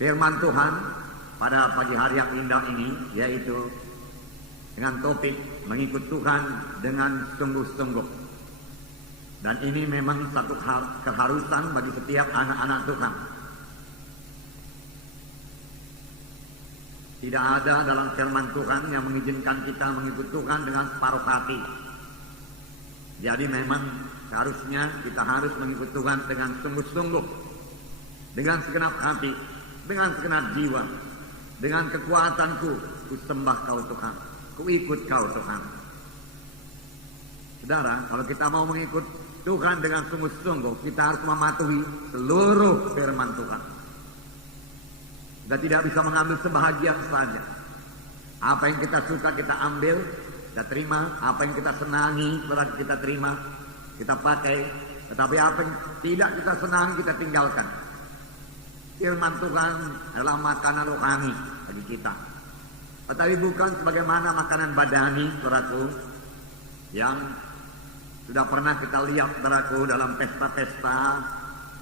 firman Tuhan pada pagi hari yang indah ini, yaitu dengan topik mengikut Tuhan dengan sungguh-sungguh. Dan ini memang satu keharusan bagi setiap anak-anak Tuhan. Tidak ada dalam firman Tuhan yang mengizinkan kita mengikut Tuhan dengan separuh hati. Jadi memang seharusnya kita harus mengikut Tuhan dengan sungguh-sungguh, dengan segenap hati, dengan segenap jiwa, dengan kekuatanku, ku sembah Kau Tuhan, ku ikut Kau Tuhan. Saudara, kalau kita mau mengikut Tuhan dengan sungguh-sungguh, kita harus mematuhi seluruh firman Tuhan. Kita tidak bisa mengambil sebahagian saja. Apa yang kita suka kita ambil, kita terima. Apa yang kita senangi kita terima, kita pakai. Tetapi apa yang tidak kita senangi kita tinggalkan. Firman Tuhan adalah makanan rohani bagi kita. Tetapi bukan sebagaimana makanan badani, saudaraku, yang sudah pernah kita lihat, saudaraku, dalam pesta-pesta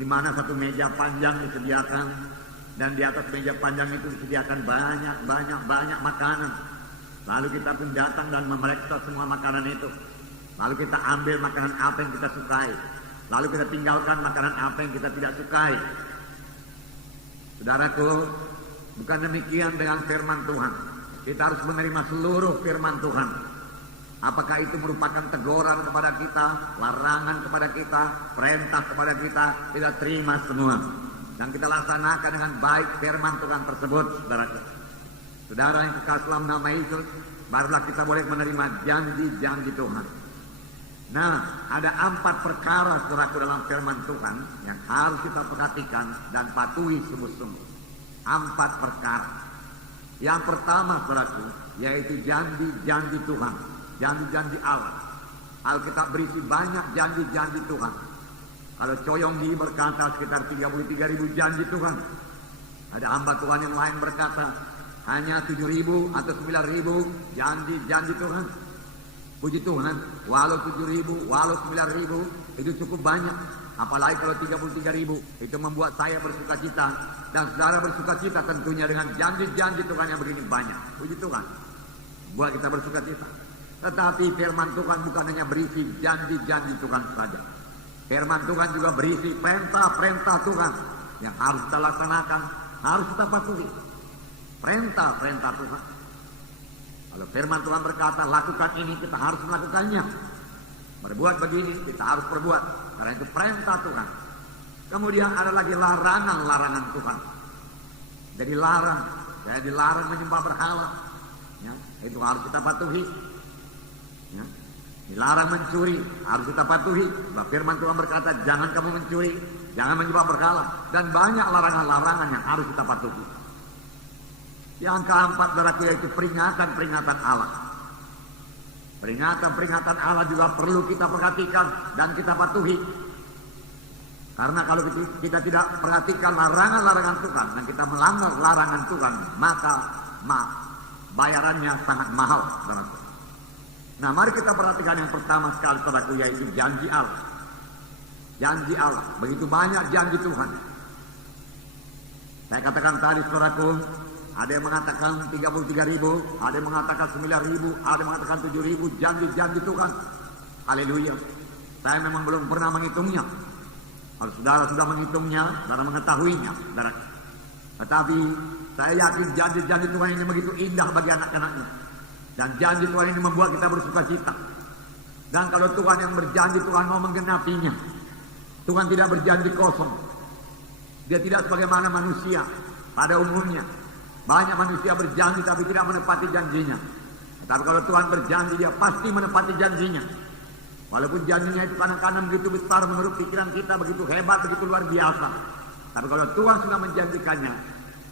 di mana satu meja panjang disediakan. Dan di atas meja panjang itu disediakan banyak makanan. Lalu kita pun datang dan memeriksa semua makanan itu. Lalu kita ambil makanan apa yang kita sukai. Lalu kita tinggalkan makanan apa yang kita tidak sukai. Saudaraku, bukan demikian dengan firman Tuhan. Kita harus menerima seluruh firman Tuhan. Apakah itu merupakan teguran kepada kita, larangan kepada kita, perintah kepada kita, kita terima semua. Dan kita laksanakan dengan baik firman Tuhan tersebut, saudara. Saudara yang kekal dalam nama Yesus, barulah kita boleh menerima janji-janji Tuhan. Nah, ada 4 perkara, saudaraku, dalam firman Tuhan yang harus kita perhatikan dan patuhi sungguh-sungguh. 4 perkara. Yang pertama, saudaraku, yaitu janji-janji Tuhan, janji-janji Allah. Alkitab berisi banyak janji-janji Tuhan. Kalau Coyonggi berkata sekitar 33.000 janji Tuhan. Ada hamba Tuhan yang lain berkata hanya 7.000 atau 9.000 janji-janji Tuhan. Puji Tuhan, walau 7.000, walau 9.000 itu cukup banyak. Apalagi kalau 33.000, itu membuat saya bersuka cita. Dan saudara bersuka cita tentunya dengan janji-janji Tuhan yang begini banyak. Puji Tuhan, buat kita bersuka cita. Tetapi firman Tuhan bukan hanya berisi janji-janji Tuhan saja. Firman Tuhan juga berisi perintah-perintah Tuhan yang harus kita laksanakan, harus kita patuhi. Perintah-perintah Tuhan. Kalau firman Tuhan berkata, lakukan ini, kita harus melakukannya. Berbuat begini, kita harus berbuat. Karena itu perintah Tuhan. Kemudian ada lagi larangan-larangan Tuhan. Jadi saya dilarang menyembah berhala. Ya, itu harus kita patuhi. Ya. Dilarang mencuri, harus kita patuhi. Sebab firman Tuhan berkata, jangan kamu mencuri, jangan menyembah berhala. Dan banyak larangan-larangan yang harus kita patuhi. Yang keempat, saudaraku, yaitu peringatan-peringatan Allah. Peringatan-peringatan Allah juga perlu kita perhatikan dan kita patuhi. Karena kalau kita tidak perhatikan larangan-larangan Tuhan dan kita melanggar larangan Tuhan, maka bayarannya sangat mahal, saudaraku. Nah, mari kita perhatikan yang pertama sekali, saudaraku, yaitu janji Allah. Janji Allah, begitu banyak janji Tuhan. Saya katakan tadi, saudaraku, ada yang mengatakan 33.000, ada yang mengatakan 9.000, ada yang mengatakan 7.000 janji-janji Tuhan. Haleluya. Saya memang belum pernah menghitungnya. Kalau saudara sudah menghitungnya, saudara mengetahuinya, saudara. Tetapi saya yakin janji-janji Tuhan ini begitu indah bagi anak-anaknya. Dan janji Tuhan ini membuat kita bersuka cita. Dan kalau Tuhan yang berjanji, Tuhan mau menggenapinya. Tuhan tidak berjanji kosong. Dia tidak sebagaimana manusia pada umumnya. Banyak manusia berjanji tapi tidak menepati janjinya. Tapi kalau Tuhan berjanji, dia pasti menepati janjinya. Walaupun janjinya itu kadang-kadang begitu besar menurut pikiran kita, begitu hebat, begitu luar biasa. Tapi kalau Tuhan sudah menjanjikannya,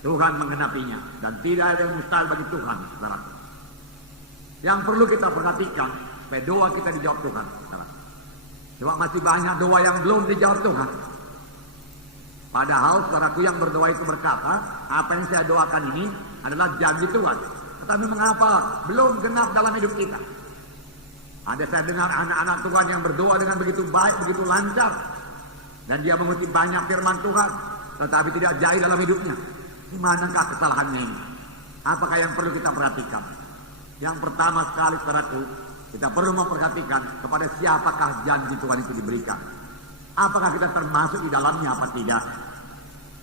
Tuhan menggenapinya. Dan tidak ada yang mustahil bagi Tuhan, saudara. Yang perlu kita perhatikan, supaya doa kita dijawab Tuhan. Cuma masih banyak doa yang belum dijawab Tuhan. Padahal saudaraku yang berdoa itu berkata, apa yang saya doakan ini adalah janji Tuhan. Tetapi mengapa belum genap dalam hidup kita? Ada saya dengar anak-anak Tuhan yang berdoa dengan begitu baik, begitu lancar. Dan dia mengutip banyak firman Tuhan, tetapi tidak jahil dalam hidupnya. Di manakah kesalahannya ini? Apakah yang perlu kita perhatikan? Yang pertama sekali, saudaraku, kita perlu memperhatikan kepada siapakah janji Tuhan itu diberikan. Apakah kita termasuk di dalamnya apa tidak?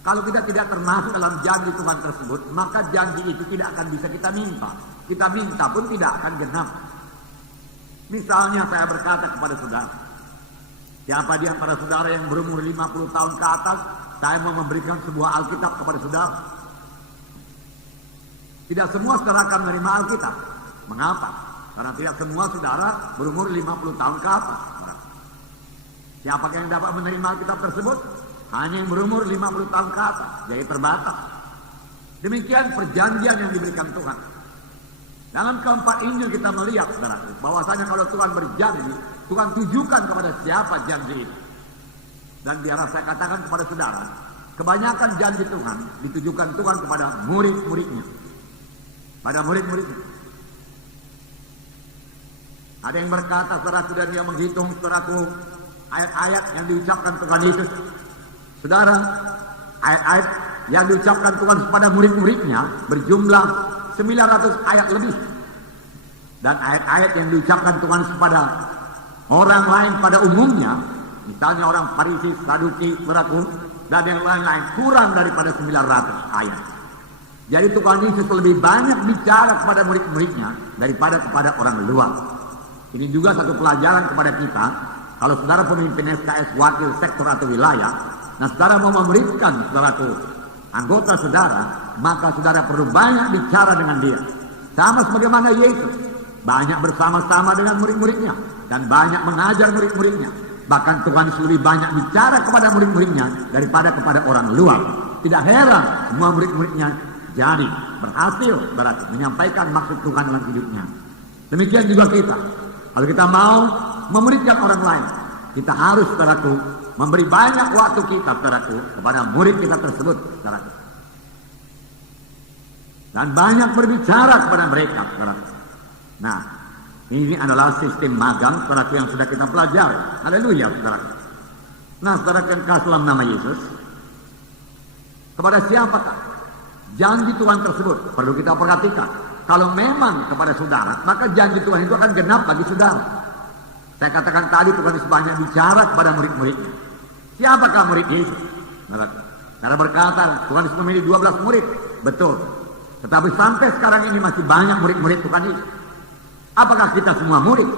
Kalau kita tidak termasuk dalam janji Tuhan tersebut, maka janji itu tidak akan bisa kita minta. Kita minta pun tidak akan genap. Misalnya saya berkata kepada saudara, siapa di antara saudara yang berumur 50 tahun ke atas, saya mau memberikan sebuah Alkitab kepada saudara. Tidak semua saudara akan menerima Alkitab. Mengapa? Karena tidak semua saudara berumur 50 tahun ke atas. Siapakah yang dapat menerima Alkitab tersebut? Hanya yang berumur 50 tahun ke atas. Jadi terbatas. Demikian perjanjian yang diberikan Tuhan. Dalam keempat Injil kita melihat, saudara, bahwasanya kalau Tuhan berjanji, Tuhan tujukan kepada siapa janji itu. Dan biarlah saya katakan kepada saudara, kebanyakan janji Tuhan ditujukan Tuhan kepada murid-muridnya. Pada murid-muridnya. Ada yang berkata, saudaraku, dan dia menghitung, saudaraku, ayat-ayat yang diucapkan Tuhan Yesus. Saudara, ayat-ayat yang diucapkan Tuhan kepada murid-muridnya berjumlah 900 ayat lebih. Dan ayat-ayat yang diucapkan Tuhan kepada orang lain pada umumnya, misalnya orang Farisi, Saduki, saudaraku, dan yang lain-lain, kurang daripada 900 ayat. Jadi Tuhan Yesus lebih banyak bicara kepada murid-muridnya daripada kepada orang luar. Ini juga satu pelajaran kepada kita. Kalau saudara pemimpin SKS, wakil sektor atau wilayah, nah saudara mau memberikan saudaraku anggota saudara, maka saudara perlu banyak bicara dengan dia. Sama sebagaimana Yesus banyak bersama-sama dengan murid-muridnya dan banyak mengajar murid-muridnya. Bahkan Tuhan lebih banyak bicara kepada murid-muridnya daripada kepada orang luar. Tidak heran semua murid-muridnya jadi berhasil berarti menyampaikan maksud Tuhan dalam hidupnya. Demikian juga kita. Kalau kita mau memberikan orang lain, kita harus, saudaraku, memberi banyak waktu kita, saudaraku, kepada murid kita tersebut, saudaraku. Dan banyak berbicara kepada mereka, saudaraku. Nah, ini adalah sistem magang, saudaraku, yang sudah kita pelajari. Haleluya, saudaraku. Nah, saudaraku yang kasih dalam nama Yesus, kepada siapakah janji Tuhan tersebut? Perlu kita perhatikan. Kalau memang kepada saudara, maka janji Tuhan itu akan genap bagi saudara. Saya katakan tadi Tuhan Yesus banyak bicara kepada murid-muridnya. Siapakah murid Yesus? Cara berkata, Tuhan Yesus memilih 12 murid. Betul. Tetapi sampai sekarang ini masih banyak murid-murid Tuhan Yesus. Apakah kita semua murid?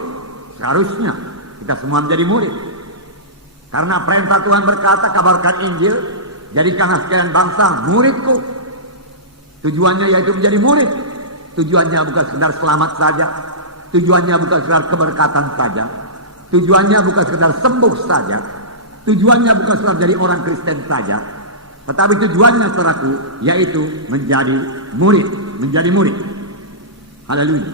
Seharusnya kita semua menjadi murid. Karena perintah Tuhan berkata, kabarkan Injil, jadikanlah sekalian bangsa muridku. Tujuannya yaitu menjadi murid. Tujuannya bukan sekedar selamat saja. Tujuannya bukan sekedar keberkatan saja. Tujuannya bukan sekedar sembuh saja. Tujuannya bukan sekedar jadi orang Kristen saja. Tetapi tujuannya, saudaraku, yaitu menjadi murid. Menjadi murid. Haleluya.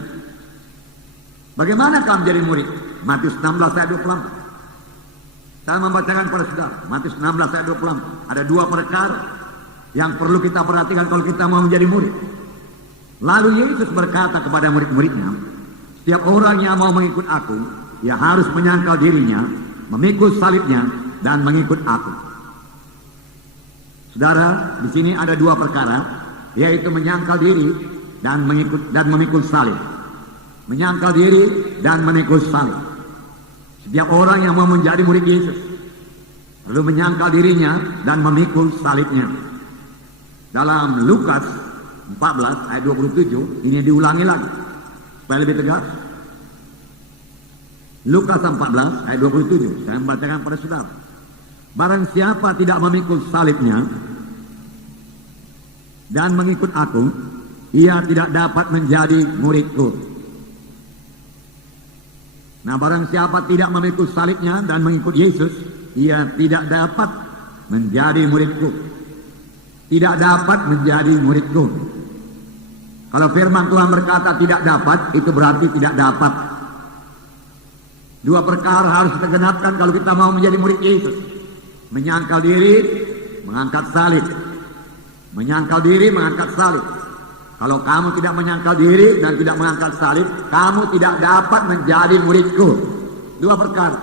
Bagaimana kamu menjadi murid? Matius 16 ayat 24. Saya membacakan kepada saudara. Matius 16 ayat 24. Ada dua perkara yang perlu kita perhatikan kalau kita mau menjadi murid. Lalu Yesus berkata kepada murid-muridnya, setiap orang yang mau mengikut aku, ia harus menyangkal dirinya, memikul salibnya, dan mengikut aku. Saudara, di sini ada dua perkara, yaitu menyangkal diri dan memikul salib. Menyangkal diri dan memikul salib. Setiap orang yang mau menjadi murid Yesus perlu menyangkal dirinya dan memikul salibnya. Dalam Lukas 14 ayat 27 ini diulangi lagi supaya lebih tegas. Lukas 14 ayat 27 saya membacakan pada saudara. Barang siapa tidak memikul salibnya dan mengikut aku, ia tidak dapat menjadi muridku. Nah, barang siapa tidak memikul salibnya dan mengikut Yesus, ia tidak dapat menjadi muridku. Tidak dapat menjadi muridku. Kalau firman Tuhan berkata tidak dapat, itu berarti tidak dapat. Dua perkara harus kita genapkan kalau kita mau menjadi murid Yesus. Menyangkal diri, mengangkat salib. Menyangkal diri, mengangkat salib. Kalau kamu tidak menyangkal diri dan tidak mengangkat salib, kamu tidak dapat menjadi muridku. Dua perkara.